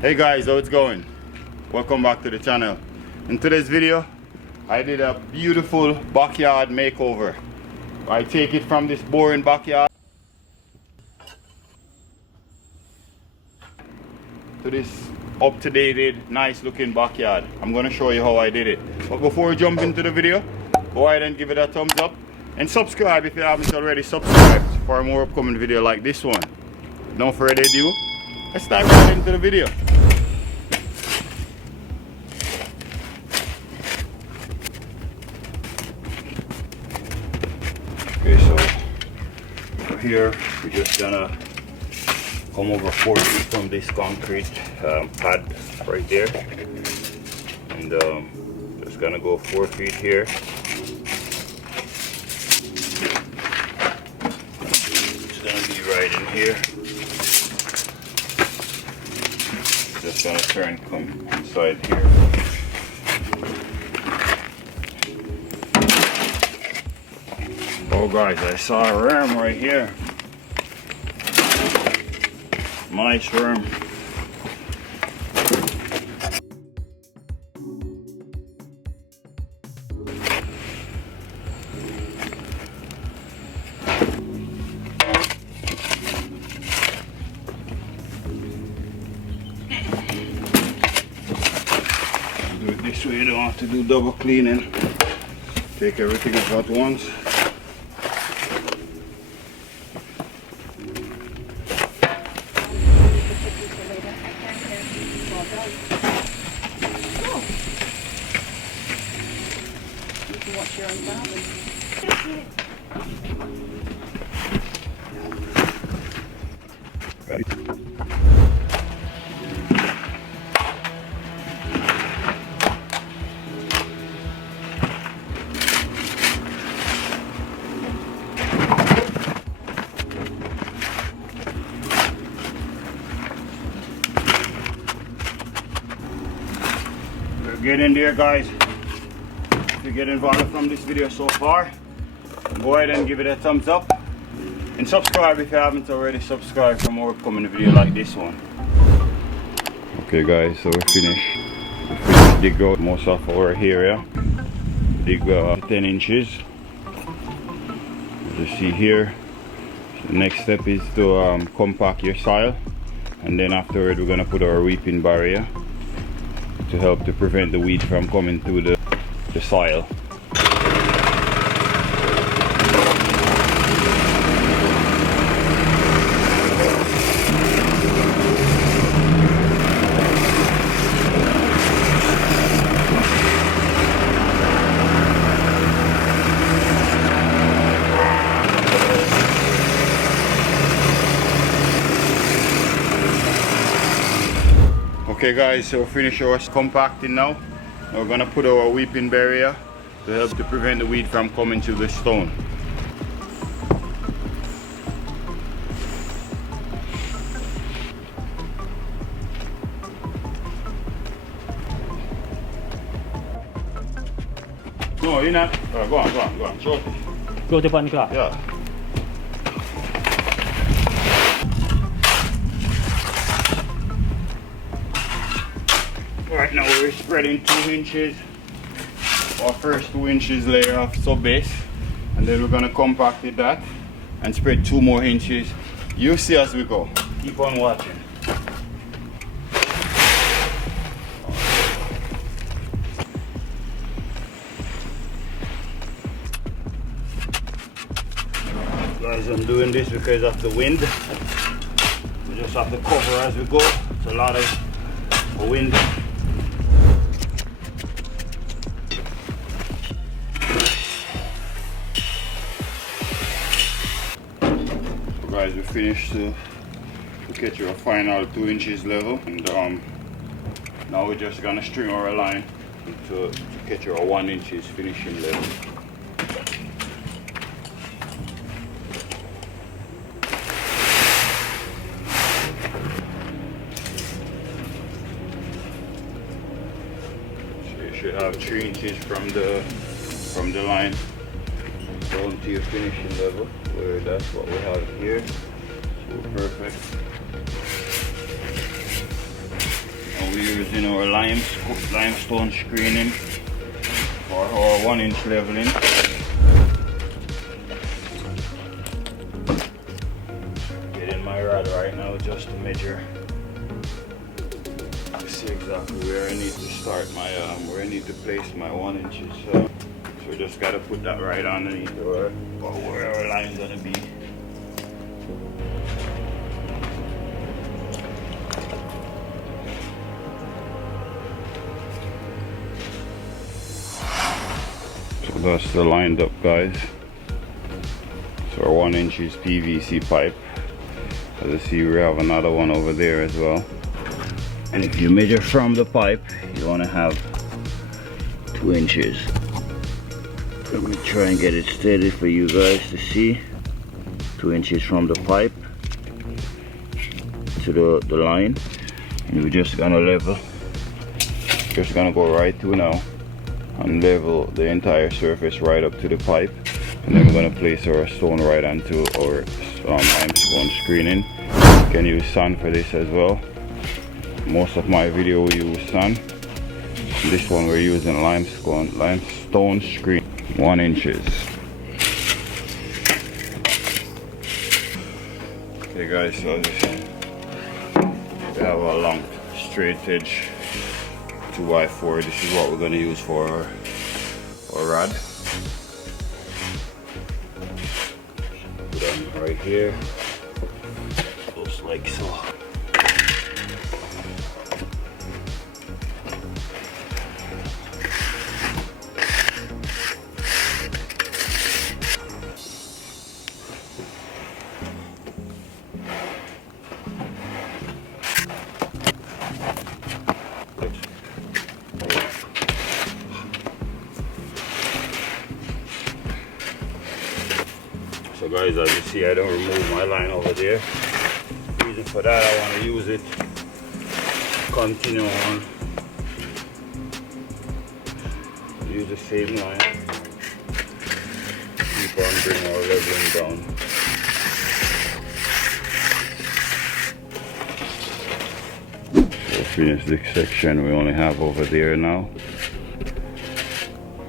Hey guys, how it's going? Welcome back to the channel. In today's video, I did a beautiful backyard makeover. I take it from this boring backyard to this up-to-date, nice looking backyard. I'm gonna show you how I did it. But before we jump into the video, go ahead and give it a thumbs up and subscribe if you haven't already subscribed for a more upcoming video like this one. No further ado, let's dive right into the video. Okay, so here we're just gonna come over 4 feet from this concrete pad right there, and just gonna go 4 feet here. It's gonna be right in here. Just gonna turn, come inside here. Oh guys, I saw a worm right here. Nice worm. Do it this way, you don't have to do double cleaning. Take everything out at once. Watch your own garden. Get in there, guys. If you get involved from this video so far, go ahead and give it a thumbs up and subscribe if you haven't already subscribed for more upcoming video like this one. Okay guys, so we finished dig out most of our area. Dig 10 inches. As you see here, the next step is to compact your soil, and then afterward we're going to put our weeping barrier to help to prevent the weed from coming through the soil. Okay guys, so finish our compacting now. We're gonna put our weeping barrier to help to prevent the weed from coming to the stone. No, you're not. Go on. Show it. Go to the car. Yeah. Right now we're spreading 2 inches. Our first 2 inches layer of sub base, and then we're gonna compact it that and spread 2 more inches. You see as we go. Keep on watching. Guys, I'm doing this because of the wind. We just have to cover as we go. It's a lot of wind. Guys, we finished to get your final 2 inches level, and now we're just gonna string our line to get your 1 inches finishing level. So you should have 3 inches from the line down to your finishing level, where that's what we have here. So perfect. we're using our limestone screening for our 1-inch leveling. Getting my rod right now just to measure. See exactly where I need to start my where I need to place my 1 inches. So we just gotta put that right underneath or where our line's gonna be. So that's the lined up, guys. So our 1 inch is PVC pipe. As you see, we have another one over there as well. And if you measure from the pipe, you want to have 2 inches. Let me try and get it steady for you guys to see. 2 inches from the pipe to the line. And we're just gonna level. Just gonna go right through now and level the entire surface right up to the pipe. And then we're gonna place our stone right onto our limestone screening. You can use sand for this as well. Most of my video we use sand. This one we're using limestone screen, 1 inches. Okay guys, so we have a long straight edge 2x4. This is what we're going to use for our rod. Put them right here, just like so. So guys, as you see, I don't remove my line over there. The reason for that, I want to use it, continue on, use the same line, keep on bringing our leveling down. So finish this section we only have over there now.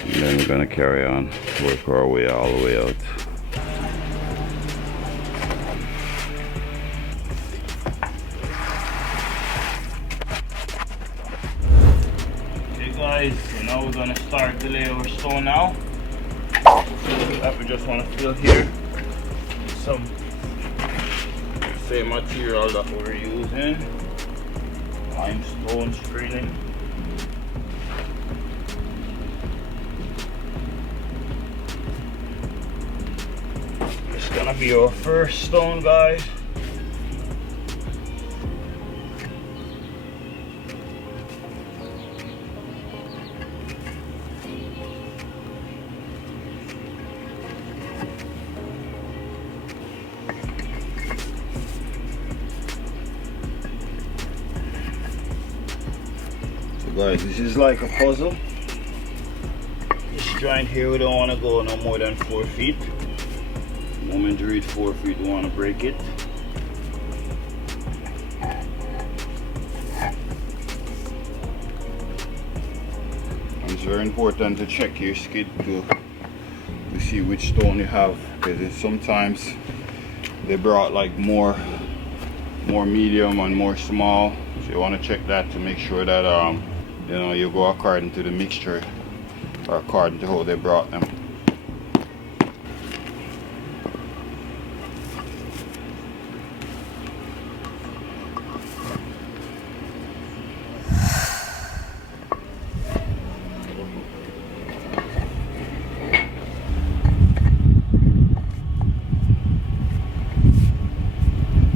And then we're going to carry on, work our way all the way out. Guys, so now we're gonna start to lay our stone now. So we just want to fill here some same material that we're using, limestone screening. It's gonna be our first stone, guys. Guys, this is like a puzzle. This joint here, we don't want to go no more than 4 feet. The moment you reach 4 feet, we want to break it. And it's very important to check your skid to see which stone you have, because sometimes they brought like more medium and more small. So you want to check that to make sure that you know, you go according to the mixture or according to how they brought them.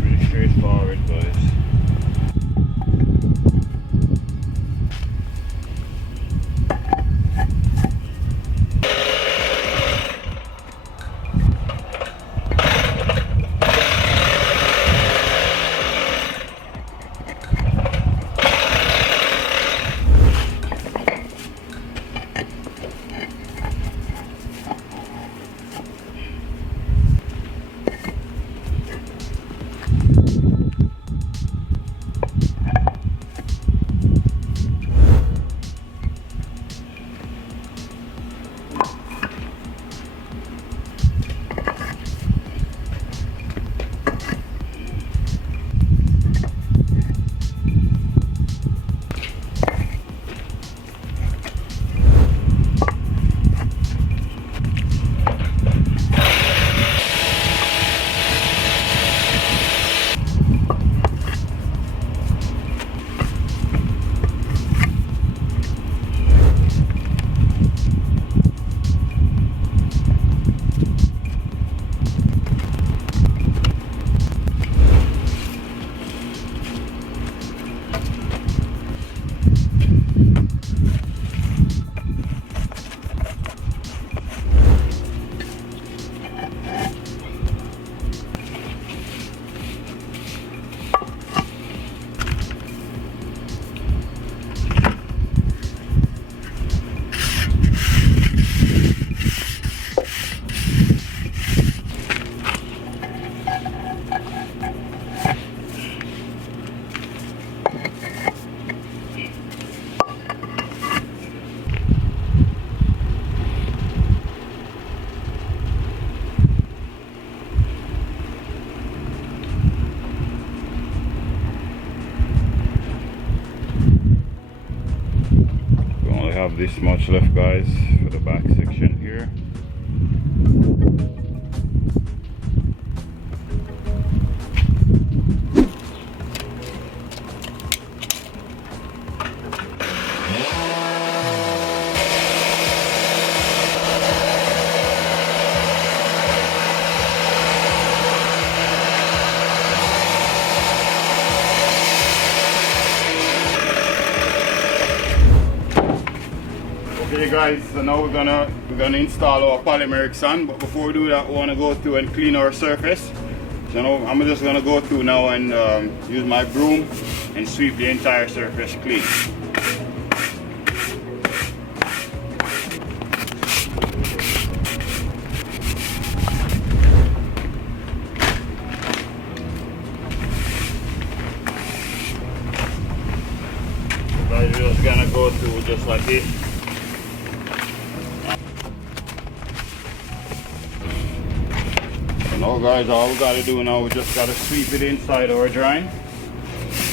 Pretty straightforward, guys. have this much left, guys, for the back section here. Okay guys, so now we're gonna install our polymeric sand, but before we do that we want to go through and clean our surface. So now I'm just gonna go through now and use my broom and sweep the entire surface clean. Guys, we're just gonna go through just like this. Now guys, all we gotta do now, we just gotta sweep it inside our drain,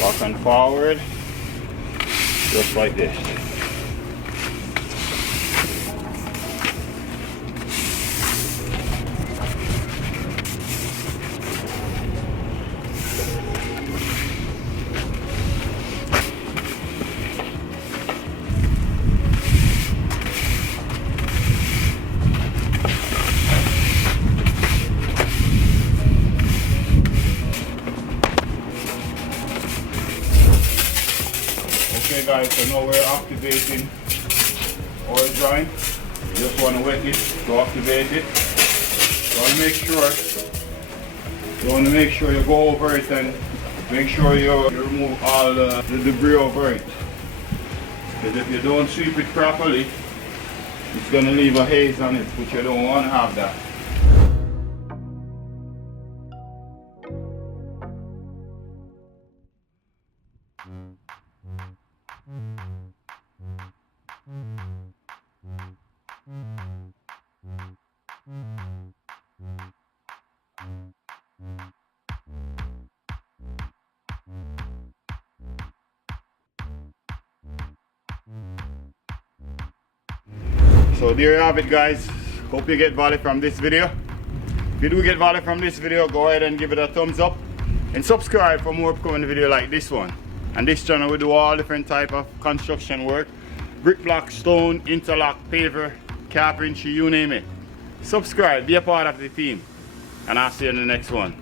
back and forward, just like this. Okay guys, so now we're activating our drain. You just want to wet it to activate it. You want to make sure you go over it and make sure you remove all the debris over it. Because if you don't sweep it properly, it's going to leave a haze on it, which you don't want to have that. So there you have it guys. Hope you get value from this video. If you do get value from this video, go ahead and give it a thumbs up and subscribe for more upcoming video like this one. And this channel we do all different type of construction work. Brick block, stone, interlock, paver, carpentry, you name it. Subscribe, be a part of the team. And I'll see you in the next one.